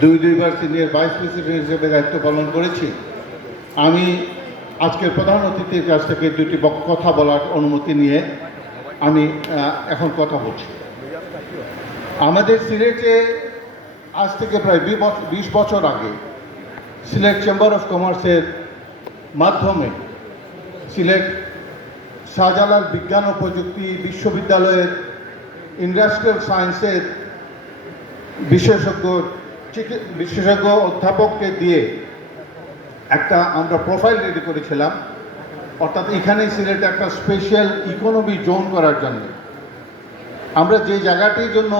দুইবার senior vice president হিসেবে দায়িত্ব পালন করেছি। আমি আজকের প্রধান অতিথির কাছ থেকে দুটি কথা বলার অনুমতি নিয়ে আমি এখন কথা বলছি। আমাদের সিলেটে আজ থেকে প্রায় 20 বছর আগে সিলেট চেম্বার অফ কমার্সের মাধ্যমে সিলেট শাহজালাল বিজ্ঞান ও প্রযুক্তি বিশ্ববিদ্যালয়ের ইন্ডাস্ট্রিয়াল সায়েন্সের বিশেষজ্ঞ অধ্যাপককে দিয়ে একটা আমরা প্রোফাইল রেডি করেছিলাম, অর্থাৎ এখানে সিলেটে একটা স্পেশাল ইকোনমি জোন করার জন্য আমরা যে জায়গাটির জন্য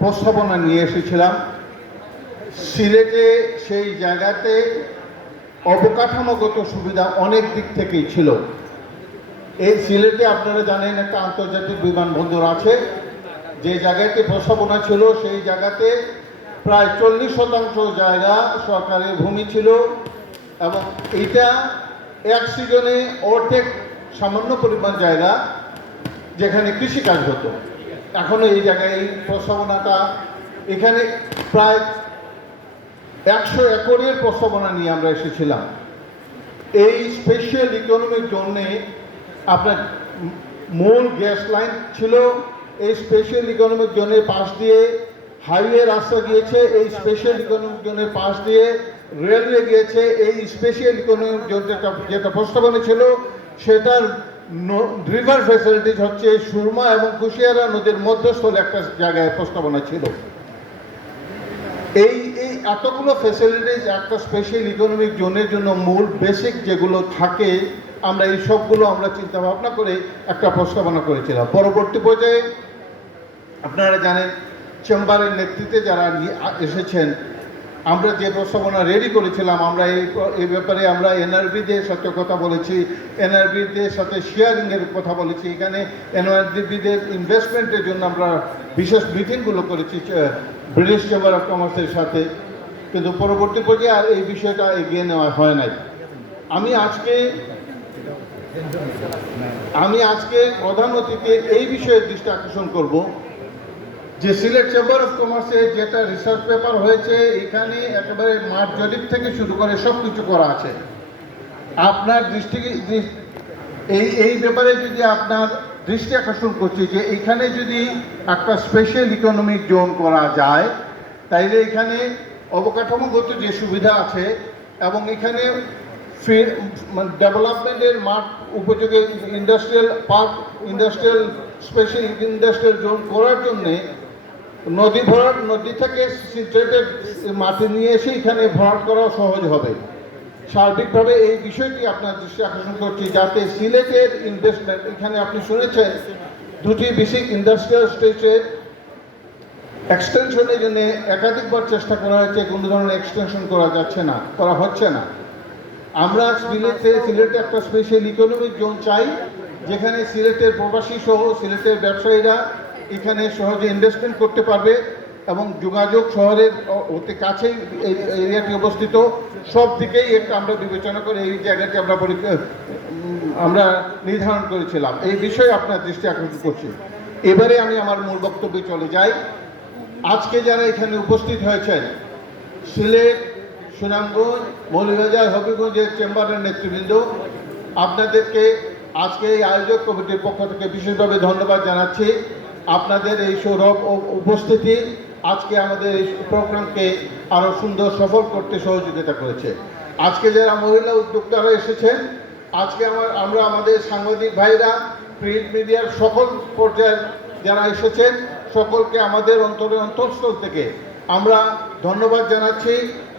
প্রস্তাবনা নিয়ে এসেছিলাম, সিলেটে সেই জায়গাতে অবকাঠামোগত সুবিধা অনেক দিক থেকেই ছিল। এই সিলেটে আপনারা জানেন একটা আন্তর্জাতিক বিমানবন্দর আছে, যে জায়গাতে প্রস্তাবনা ছিল সেই জায়গাতে প্রায় 40% জায়গা সরকারের ভূমি ছিল এবং এইটা এক সিজনে অর্ধেক সামান্য পরিমাণ জায়গা যেখানে কৃষিকাজ হতো। এখনও এই জায়গায় এই প্রস্তাবনাটা এখানে প্রায় 100 একরের প্রস্তাবনা নিয়ে আমরা এসেছিলাম। এই স্পেশাল ইকোনমিক জোনে আপনার মূল গ্যাস লাইন ছিল, এই স্পেশাল ইকোনমিক জোনের পাশ দিয়ে হাইওয়ে রাস্তা গিয়েছে, এই স্পেশাল ইকোনমিক জোনের পাশ দিয়ে রেলওয়ে গিয়েছে। এই স্পেশাল ইকোনমিক জোন যেটা প্রস্তাবনা ছিল সেটার রিভার ফ্যাসিলিটিস হচ্ছে সুরমা এবং কুশিয়ারা নদীর মধ্যস্থলে একটা জায়গায় প্রস্তাবনা ছিল। এই এতগুলো ফ্যাসিলিটিস একটা স্পেশাল ইকোনমিক জোনের জন্য মূল বেসিক যেগুলো থাকে আমরা এই সবগুলো আমরা চিন্তা ভাবনা করে একটা প্রস্তাবনা করেছিলাম। পরবর্তী পর্যায়ে আপনারা জানেন চেম্বারের নেতৃত্বে যারা এসেছেন, আমরা যে প্রস্তাবনা রেডি করেছিলাম আমরা এই ব্যাপারে আমরা এনআরবিদের সাথে কথা বলেছি, এনআরবিদের সাথে শেয়ারিংয়ের কথা বলেছি, এখানে এনআরবিদের ইনভেস্টমেন্টের জন্য আমরা বিশেষ মিটিংগুলো করেছি ব্রিটিশ চেম্বার অফ কমার্সের সাথে, কিন্তু পরবর্তী পর্যায়ে আর এই বিষয়টা এগিয়ে নেওয়া হয় নাই। আমি আজকে প্রধান অতিথি এই বিষয়ে দৃষ্টি আকর্ষণ করব যে সিলেট চেম্বার অফ কমার্সে যেটা রিসার্চ পেপার হয়েছে এখানে একেবারে মাঠ জরিপ থেকে শুরু করে সব কিছু করা আছে। আপনার এই ব্যাপারে যদি আপনার দৃষ্টি আকর্ষণ করছি যে এখানে যদি একটা স্পেশাল ইকোনমিক জোন করা যায় তাইলে এখানে অবকাঠামোগত যে সুবিধা আছে এবং এখানে ডেভেলপমেন্টের মাঠ উপযোগী industrial park, industrial special industrial zone করার জন্যে নদী থেকে সিলেটের মাটি নিয়ে এসে এখানে ভরাট করা সহজ হবে। সার্বিকভাবে এই বিষয়টি আপনার দৃষ্টি আকর্ষণ করছি যাতে সিলেটের ইনভেস্টমেন্ট, এখানে আপনি শুনেছেন দুটি বেসিক ইন্ডাস্ট্রিয়াল স্টেটের এক্সটেনশনের জন্য একাধিকবার চেষ্টা করা হয়েছে, কোনো ধরনের এক্সটেনশন করা হচ্ছে না। আমরা সিলেটে একটা স্পেশাল ইকোনমিক জোন চাই যেখানে সিলেটের প্রবাসী সহ সিলেটের ব্যবসায়ীরা এখানে সহজে ইনভেস্টমেন্ট করতে পারবে এবং যোগাযোগ শহরের অতি কাছেই এই এরিয়াটি অবস্থিত। সব দিকেই একটা আমরা বিবেচনা করে এই জায়গাটি আমরা নির্ধারণ করেছিলাম। এই বিষয়ে আপনার দৃষ্টি আকর্ষণ করছি। এবারে আমি আমার মূল বক্তব্যে চলে যাই। আজকে যারা এখানে উপস্থিত হয়েছেন, সিলেট, সুনামগঞ্জ, মৌলভীবাজার, হবিগঞ্জের চেম্বারের নেতৃবৃন্দ, আপনাদেরকে আজকে এই আয়োজক কমিটির পক্ষ থেকে বিশেষভাবে ধন্যবাদ জানাচ্ছি। আপনাদের এই সৌরভ উপস্থিতি আজকে আমাদের এই প্রোগ্রামকে আরও সুন্দর সফল করতে সহযোগিতা করেছে। আজকে যারা মহিলা উদ্যোক্তারা এসেছেন, আজকে আমরা আমাদের সাংবাদিক ভাইরা, প্রিন্ট মিডিয়ার সকল পর্যায়ের যারা এসেছেন সকলকে আমাদের অন্তঃস্থল থেকে আমরা ধন্যবাদ জানাচ্ছি,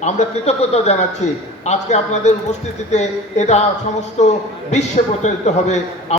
আমরা কৃতজ্ঞতা জানাচ্ছি। আজকে আপনাদের উপস্থিতিতে এটা সমস্ত বিশ্বে প্রচারিত হবে।